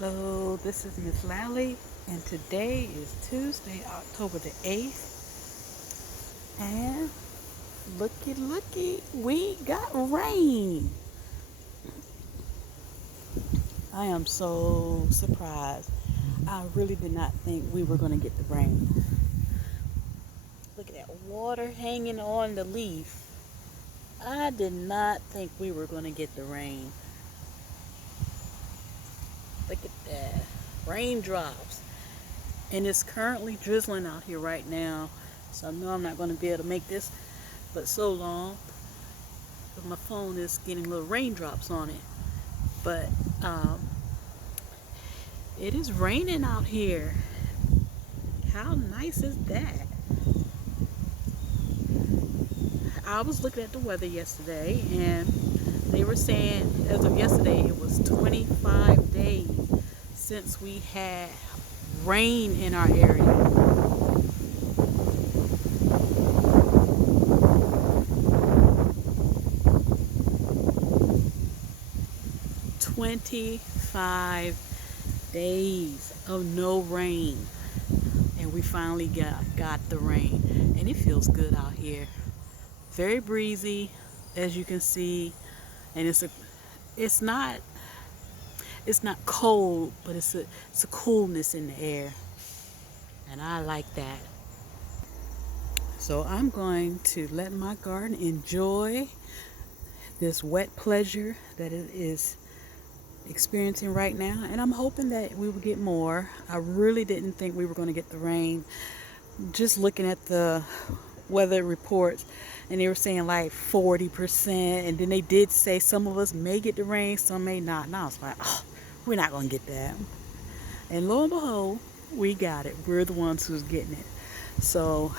Hello, this is Miss Lally, and today is Tuesday, October the 8th. And looky, we got rain. I am so surprised. I really did not think we were going to get the rain. Look at that water hanging on the leaf. I did not think we were going to get the rain. Look at that. Raindrops. And it's currently drizzling out here right now. So I know I'm not going to be able to make this but so long. But my phone is getting little raindrops on it. But it is raining out here. How nice is that? I was looking at the weather yesterday, and they were saying as of yesterday it was 25 days since we had rain in our area. 25 days of no rain, and we finally got the rain, and it feels good out here. Very breezy, as you can see, and it's not cold, but it's a coolness in the air, and I like that. So I'm going to let my garden enjoy this wet pleasure that it is experiencing right now, and I'm hoping that we will get more. I really didn't think we were going to get the rain. Just looking at the weather reports, and they were saying like 40%, and then they did say some of us may get the rain, some may not. And I was like, oh, we're not going to get that. And lo and behold, we got it. We're the ones who's getting it. So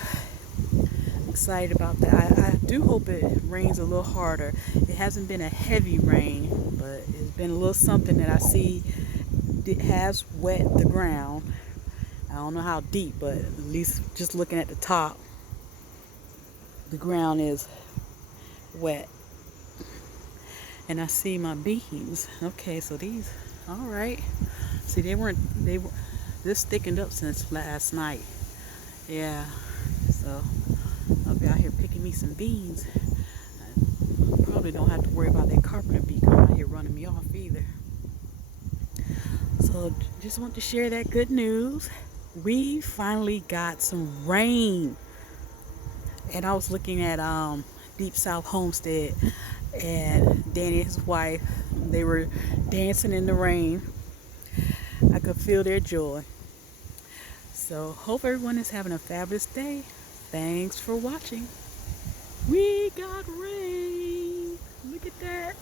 excited about that. I do hope it rains a little harder. It hasn't been a heavy rain, but it's been a little something that I see it has wet the ground. I don't know how deep, but at least just looking at the top, the ground is wet. And I see my beans. Okay, so these, all right. See, they were this thickened up since last night. Yeah, so I'll be out here picking me some beans. I probably don't have to worry about that carpenter bee coming out here running me off either. So just want to share that good news. We finally got some rain. And I was looking at Deep South Homestead, and Danny and his wife, they were dancing in the rain. I could feel their joy. So hope everyone is having a fabulous day. Thanks for watching. We got rain. Look at that.